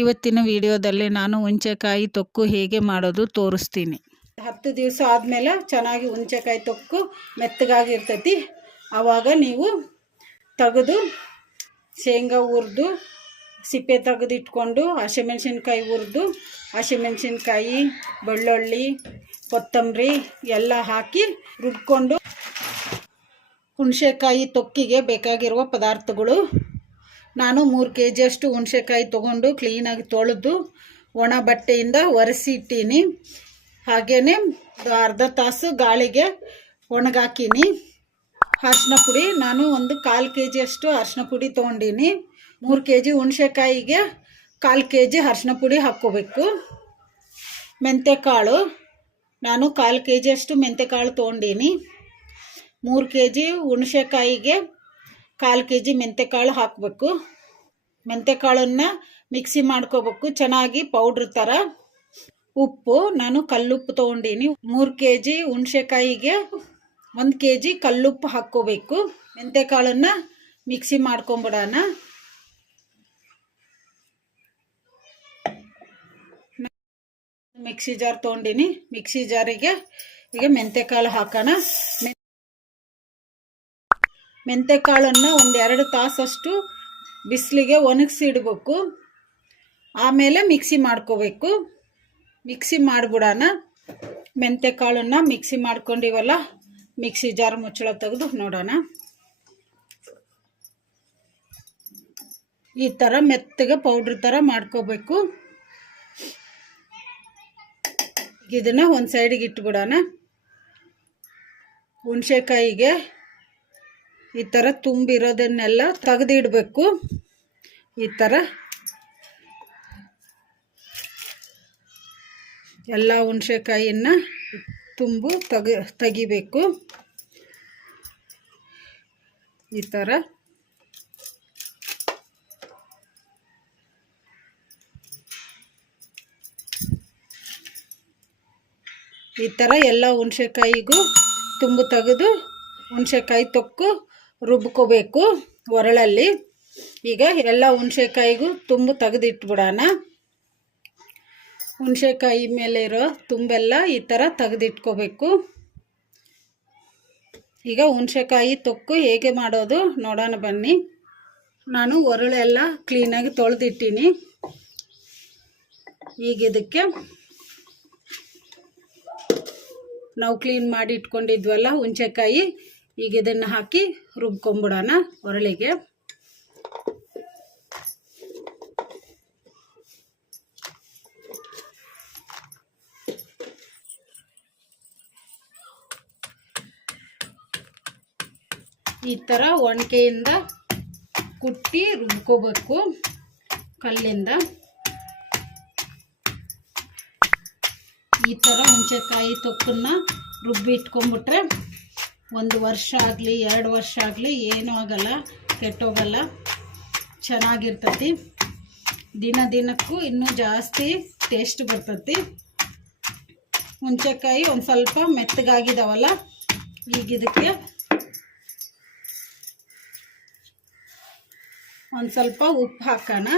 ಇವತ್ತಿನ ವಿಡಿಯೋದಲ್ಲಿ ನಾನು ಹುಂಚೆಕಾಯಿ ತೊಕ್ಕು ಹೇಗೆ ಮಾಡೋದು ತೋರಿಸ್ತೀನಿ. 10 ದಿವಸ ಆದಮೇಲೆ ಚೆನ್ನಾಗಿ ಹುಂಚೆಕಾಯಿ ತೊಕ್ಕು ಮೆತ್ತಗಾಗಿರ್ತೈತಿ. ಆವಾಗ ನೀವು ತೆಗೆದು ಶೇಂಗಾ ಹುರಿದು ಸಿಪ್ಪೆ ತೆಗೆದಿಟ್ಕೊಂಡು ಹಸಿಮೆಣ್ಸಿನ್ಕಾಯಿ ಹುರಿದು ಹಸಿಮೆಣ್ಸಿನ್ಕಾಯಿ ಬೆಳ್ಳುಳ್ಳಿ ಕೊತ್ತಂಬರಿ ಎಲ್ಲ ಹಾಕಿ ರುಬ್ಕೊಂಡು ಹುಣಸೆಕಾಯಿ ತೊಕ್ಕಿಗೆ ಬೇಕಾಗಿರುವ ಪದಾರ್ಥಗಳು. ನಾನು 3 kg ಅಷ್ಟು ಹುಣಸೆಕಾಯಿ ತೊಗೊಂಡು ಕ್ಲೀನಾಗಿ ತೊಳೆದು ಒಣ ಬಟ್ಟೆಯಿಂದ ಒರೆಸಿ ಇಟ್ಟೀನಿ. ಹಾಗೆಯೇ ಅರ್ಧ ತಾಸು ಗಾಳಿಗೆ ಒಣಗಾಕೀನಿ. ಅರಿಶಿನ ಪುಡಿ ನಾನು ಒಂದು 1/4 kg ಅಷ್ಟು ಅರಿಶಿನ ಪುಡಿ ತೊಗೊಂಡೀನಿ. 3 kg ಹುಣಸೆಕಾಯಿಗೆ 1/4 kg ಅರಿಶಿನ ಪುಡಿ ಹಾಕ್ಕೋಬೇಕು. ಮೆಂತ್ಯಕಾಳು ನಾನು 1/4 kg ಅಷ್ಟು ಮೆಂತ್ಯಕಾಳು ತೊಗೊಂಡೀನಿ. 3 kg ಹುಣಸೆಕಾಯಿಗೆ 1/4 kg ಮೆಂತ್ಯಕಾಳು ಹಾಕಬೇಕು. ಮೆಂತ್ಯಕಾಳನ್ನು ಮಿಕ್ಸಿ ಮಾಡ್ಕೋಬೇಕು ಚೆನ್ನಾಗಿ ಪೌಡ್ರ್ ಥರ. ಉಪ್ಪು ನಾನು ಕಲ್ಲುಪ್ಪು ತೊಗೊಂಡೀನಿ. 3 kg ಹುಣಸೆಕಾಯಿಗೆ 1 kg ಕಲ್ಲುಪ್ಪು ಹಾಕ್ಕೋಬೇಕು. ಮೆಂತ್ಯಕಾಳನ್ನು ಮಿಕ್ಸಿ ಮಾಡ್ಕೊಂಬಿಡೋಣ. ಮಿಕ್ಸಿ ಜಾರ್ ತೊಗೊಂಡೀನಿ. ಮಿಕ್ಸಿ ಜಾರಿಗೆ ಈಗ ಮೆಂತ್ಯಕಾಳು ಹಾಕೋಣ. ಮೆಂತ್ಯಕಾಳನ್ನು 1-2 ತಾಸಷ್ಟು ಬಿಸಿಲಿಗೆ ಒಣಗಿಸಿಡ್ಬೇಕು. ಆಮೇಲೆ ಮಿಕ್ಸಿ ಮಾಡ್ಕೋಬೇಕು. ಮಿಕ್ಸಿ ಮಾಡಿಬಿಡೋಣ. ಮೆಂತ್ಯಕಾಳನ್ನು ಮಿಕ್ಸಿ ಮಾಡ್ಕೊಂಡಿವಲ್ಲ, ಮಿಕ್ಸಿ ಜಾರ್ ಮುಚ್ಚಳ ತೆಗೆದು ನೋಡೋಣ. ಈ ಥರ ಮೆತ್ತಗೆ ಪೌಡ್ರ್ ಥರ ಮಾಡ್ಕೋಬೇಕು. ಇದನ್ನು ಒಂದು ಸೈಡಿಗೆ ಇಟ್ಬಿಡೋಣ. ಹುಣಸೆಕಾಯಿಗೆ ಈ ಥರ ತುಂಬಿರೋದನ್ನೆಲ್ಲ ತೆಗೆದಿಡಬೇಕು. ಈ ಥರ ಎಲ್ಲ ಹುಣಸೆಕಾಯಿಯನ್ನು ತೆಗಿಬೇಕು. ಈ ಥರ ಎಲ್ಲ ಹುಣಸೆಕಾಯಿಗೂ ತುಂಬು ತೆಗೆದು ಹುಣಸೆಕಾಯಿ ತೊಕ್ಕು ರುಬ್ಕೋಬೇಕು ಒರಳಲ್ಲಿ. ಈಗ ಎಲ್ಲ ಹುಣಸೆಕಾಯಿಗೂ ತುಂಬು ತೆಗೆದಿಟ್ಬಿಡೋಣ. ಹುಣಸೆಕಾಯಿ ಮೇಲೆ ಇರೋ ತುಂಬೆಲ್ಲ ಈ ಥರ ತೆಗೆದಿಟ್ಕೋಬೇಕು. ಈಗ ಹುಣಸೆಕಾಯಿ ತೊಕ್ಕು ಹೇಗೆ ಮಾಡೋದು ನೋಡೋಣ ಬನ್ನಿ. ನಾನು ಒರಳೆಲ್ಲ ಕ್ಲೀನಾಗಿ ತೊಳೆದಿಟ್ಟೀನಿ. ಈಗ ಇದಕ್ಕೆ ನಾವು ಕ್ಲೀನ್ ಮಾಡಿ ಇಟ್ಕೊಂಡಿದ್ವಲ್ಲ ಹುಣಸೆಕಾಯಿ, ಈಗ ಇದನ್ನು ಹಾಕಿ ರುಬ್ಕೊಂಬಿಡೋಣ ಒರಳಿಗೆ. ಈ ಥರ ಒಣಕೆಯಿಂದ ಕುಟ್ಟಿ ರುಬ್ಕೋಬೇಕು ಕಲ್ಲಿಂದ. ಈ ಥರ ಹುಣಸೆಕಾಯಿ ತೊಕ್ಕನ್ನು ರುಬ್ಬಿ ಇಟ್ಕೊಂಡ್ಬಿಟ್ರೆ 1 ವರ್ಷ ಆಗಲಿ 2 ವರ್ಷ ಆಗಲಿ ಏನೂ ಆಗಲ್ಲ, ಕೆಟ್ಟೋಗಲ್ಲ, ಚೆನ್ನಾಗಿರ್ತತಿ. ದಿನಕ್ಕೂ ಇನ್ನೂ ಜಾಸ್ತಿ ಟೇಸ್ಟ್ ಬರ್ತತಿ. ಹುಣಸೆಕಾಯಿ ಒಂದು ಸ್ವಲ್ಪ ಮೆತ್ತಗಾಗಿದ್ದಾವಲ್ಲ, ಈಗ ಇದಕ್ಕೆ ಒಂದು ಸ್ವಲ್ಪ ಉಪ್ಪು ಹಾಕೋಣ.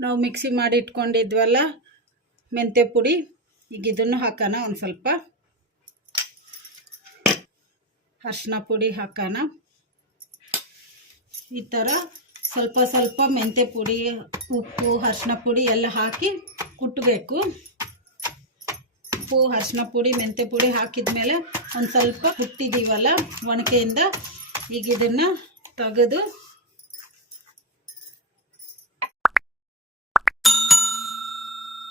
ನಾವು ಮಿಕ್ಸಿ ಮಾಡಿ ಇಟ್ಕೊಂಡಿದ್ವಲ್ಲ ಮೆಂತ್ಯ ಪುಡಿ, ಈಗ ಇದನ್ನು ಹಾಕೋಣ. ಒಂದು ಸ್ವಲ್ಪ ಅರಿಶಿನ ಪುಡಿ ಹಾಕೋಣ. ಈ ಥರ ಸ್ವಲ್ಪ ಮೆಂತ್ಯ ಪುಡಿ, ಉಪ್ಪು, ಅರಿಶಿನ ಪುಡಿ ಎಲ್ಲ ಹಾಕಿ ಕುಟ್ಟಬೇಕು. ಉಪ್ಪು, ಅರಿಶಿನ ಪುಡಿ, ಮೆಂತ್ಯ ಪುಡಿ ಹಾಕಿದ ಮೇಲೆ ಒಂದು ಸ್ವಲ್ಪ ಕುಟ್ಟಿದ್ದೀವಲ್ಲ ಒಣಕೆಯಿಂದ, ಈಗ ಇದನ್ನು ತೆಗೆದು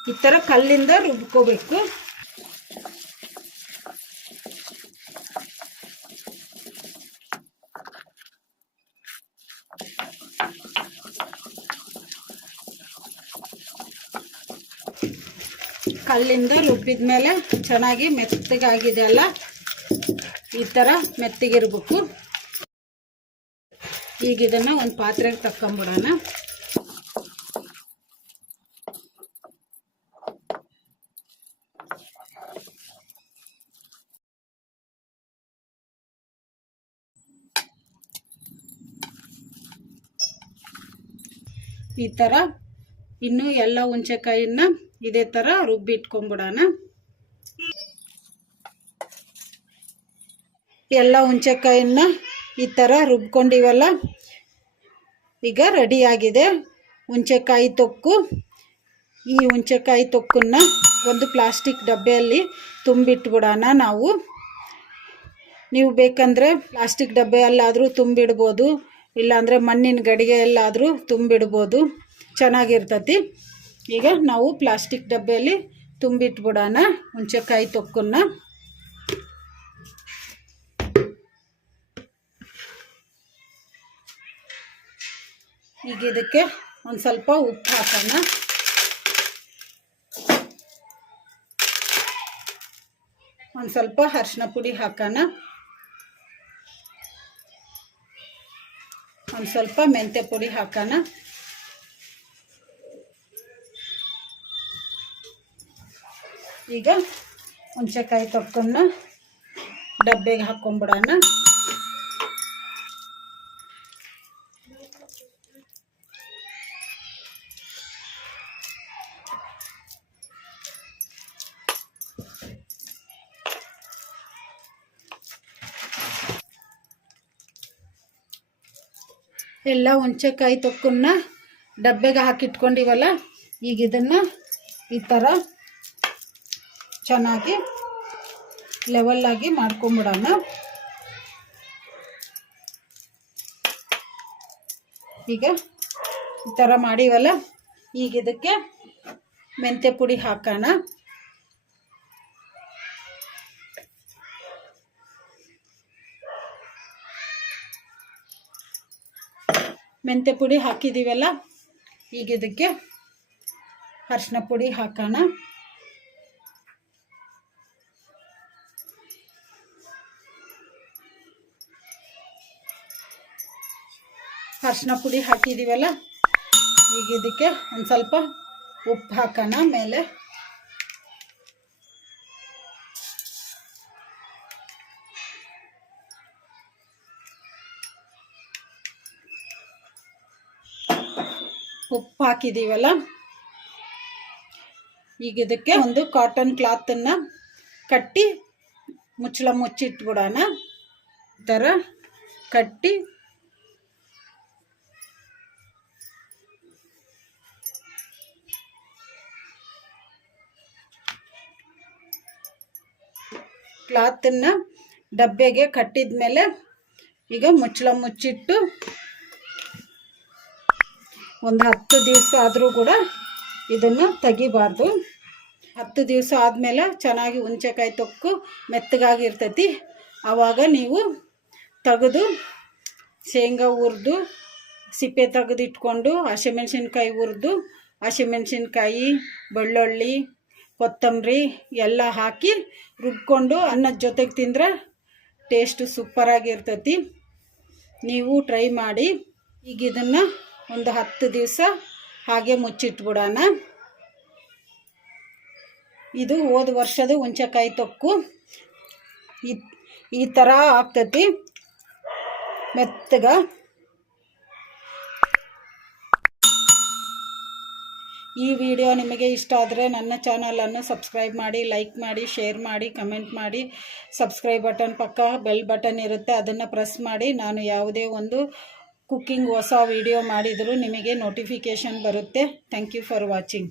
ಈ ಥರ ಕಲ್ಲಿಂದ ರುಬ್ಕೋಬೇಕು. ಕಲ್ಲಿಂದ ರುಬ್ಬಿದ ಮೇಲೆ ಚೆನ್ನಾಗಿ ಮೆತ್ತಗಾಗಿದೆ ಅಲ್ಲ, ಈ ಥರ ಮೆತ್ತಗಿರ್ಬೇಕು. ಈಗ ಇದನ್ನು ಒಂದು ಪಾತ್ರೆಗೆ ತಕ್ಕೊಂಬಿಡೋಣ. ಈ ಥರ ಇನ್ನು ಎಲ್ಲ ಹುಣಸೆಕಾಯಿನ ಇದೇ ಥರ ರುಬ್ಬಿಟ್ಕೊಂಬಿಡೋಣ. ಎಲ್ಲ ಹುಣಸೆಕಾಯಿನ ಈ ಥರ ರುಬ್ಕೊಂಡಿವಲ್ಲ, ಈಗ ರೆಡಿಯಾಗಿದೆ ಹುಣಸೆಕಾಯಿ ತೊಕ್ಕು. ಈ ಹುಣಸೆಕಾಯಿ ತೊಕ್ಕನ್ನು ಒಂದು ಪ್ಲಾಸ್ಟಿಕ್ ಡಬ್ಬೆಯಲ್ಲಿ ತುಂಬಿಟ್ಬಿಡೋಣ ನಾವು. ನೀವು ಬೇಕಂದರೆ ಪ್ಲಾಸ್ಟಿಕ್ ಡಬ್ಬೆಯಲ್ಲಾದರೂ ತುಂಬಿಡ್ಬೋದು, ಇಲ್ಲಾಂದರೆ ಮಣ್ಣಿನ ಗಡಿಗೆಯಲ್ಲಾದರೂ ತುಂಬಿಡ್ಬೋದು, ಚೆನ್ನಾಗಿರ್ತತಿ. ಈಗ ನಾವು ಪ್ಲಾಸ್ಟಿಕ್ ಡಬ್ಬೆಯಲ್ಲಿ ತುಂಬಿಟ್ಬಿಡೋಣ ಹುಣಸೆಕಾಯಿ ತೊಕ್ಕನ್ನು. ಈಗ ಇದಕ್ಕೆ ಒಂದು ಸ್ವಲ್ಪ ಉಪ್ಪು ಹಾಕೋಣ. ಒಂದು ಸ್ವಲ್ಪ ಅರಿಶಿನ ಪುಡಿ ಹಾಕೋಣ. ಒಂದು ಸ್ವಲ್ಪ ಮೆಂತ್ಯ ಪುಡಿ ಹಾಕೋಣ. ಈಗ ಹುಣಸೆಕಾಯಿ ತೊಕ್ಕನ್ನು ಡಬ್ಬೆಗೆ ಹಾಕ್ಕೊಂಬಿಡೋಣ. ಎಲ್ಲ ಹುಣಸೆಕಾಯಿ ತೊಕ್ಕನ್ನ ಡಬ್ಬೆಗೆ ಹಾಕಿಟ್ಕೊಂಡಿವಲ್ಲ, ಈಗ ಇದನ್ನು ಈ ಥರ ಚೆನ್ನಾಗಿ ಲೆವೆಲ್ಲಾಗಿ ಮಾಡ್ಕೊಂಬಿಡೋಣ. ಈಗ ಈ ಥರ ಮಾಡಿವಲ್ಲ, ಈಗ ಇದಕ್ಕೆ ಮೆಂತ್ಯ ಪುಡಿ ಹಾಕೋಣ. ಮೆಂತ್ಯ ಪುಡಿ ಹಾಕಿದ್ದೀವಲ್ಲ, ಈಗ ಇದಕ್ಕೆ ಅರಿಶಿನ ಪುಡಿ ಹಾಕೋಣ. ಅರಿಶಿನ ಪುಡಿ ಹಾಕಿದ್ದೀವಲ್ಲ, ಈಗ ಇದಕ್ಕೆ ಒಂದು ಸ್ವಲ್ಪ ಉಪ್ಪು ಹಾಕೋಣ ಮೇಲೆ. ಉಪ್ಪು ಹಾಕಿದ್ದೀವಲ್ಲ, ಈಗ ಇದಕ್ಕೆ ಒಂದು ಕಾಟನ್ ಕ್ಲಾತನ್ನು ಕಟ್ಟಿ ಮುಚ್ಚಳ ಮುಚ್ಚಿಟ್ಬಿಡೋಣ. ಈ ಥರ ಕಟ್ಟಿ ಕ್ಲಾತನ್ನು ಡಬ್ಬೆಗೆ ಕಟ್ಟಿದ ಮೇಲೆ ಈಗ ಮುಚ್ಚಳ ಮುಚ್ಚಿಟ್ಟು ಒಂದು 10 ದಿವಸ ಆದರೂ ಕೂಡ ಇದನ್ನು ತೆಗಿಬಾರ್ದು. 10 ದಿವಸ ಆದಮೇಲೆ ಚೆನ್ನಾಗಿ ಹುಣಸೆಕಾಯಿ ತೊಕ್ಕು ಮೆತ್ತಗಾಗಿರ್ತೈತಿ. ಆವಾಗ ನೀವು ತೆಗೆದು ಶೇಂಗಾ ಹುರಿದು ಸಿಪ್ಪೆ ತೆಗೆದಿಟ್ಕೊಂಡು ಹಸಿಮೆಣ್ಸಿನ್ಕಾಯಿ ಹುರಿದು ಹಸಿಮೆಣ್ಸಿನ್ಕಾಯಿ, ಬೆಳ್ಳುಳ್ಳಿ, ಕೊತ್ತಂಬರಿ ಎಲ್ಲ ಹಾಕಿ ರುಬ್ಕೊಂಡು ಅನ್ನದ ಜೊತೆಗೆ ತಿಂದರೆ ಟೇಸ್ಟು ಸೂಪರಾಗಿರ್ತೈತಿ. ನೀವು ಟ್ರೈ ಮಾಡಿ. ಈಗ ಇದನ್ನು ಒಂದು 10 ದಿವಸ ಹಾಗೆ ಮುಚ್ಚಿಟ್ಬಿಡೋಣ. ಇದು ಹೋದ ವರ್ಷದ ಹುಣಸೆಕಾಯಿ ತೊಕ್ಕು ಈ ಥರ ಆಗ್ತೈತಿ ಮೆತ್ತಗ. ಈ ವಿಡಿಯೋ ನಿಮಗೆ ಇಷ್ಟ ಆದರೆ ನನ್ನ ಚಾನಲನ್ನು ಸಬ್ಸ್ಕ್ರೈಬ್ ಮಾಡಿ, ಲೈಕ್ ಮಾಡಿ, ಶೇರ್ ಮಾಡಿ, ಕಮೆಂಟ್ ಮಾಡಿ. ಸಬ್ಸ್ಕ್ರೈಬ್ ಬಟನ್ ಪಕ್ಕ ಬೆಲ್ ಬಟನ್ ಇರುತ್ತೆ, ಅದನ್ನು ಪ್ರೆಸ್ ಮಾಡಿ. ನಾನು ಯಾವುದೇ ಒಂದು ಕುಕ್ಕಿಂಗ್ ಹೊಸ ವಿಡಿಯೋ ಮಾಡಿದರೂ ನಿಮಗೆ ನೋಟಿಫಿಕೇಷನ್ ಬರುತ್ತೆ. Thank you for watching.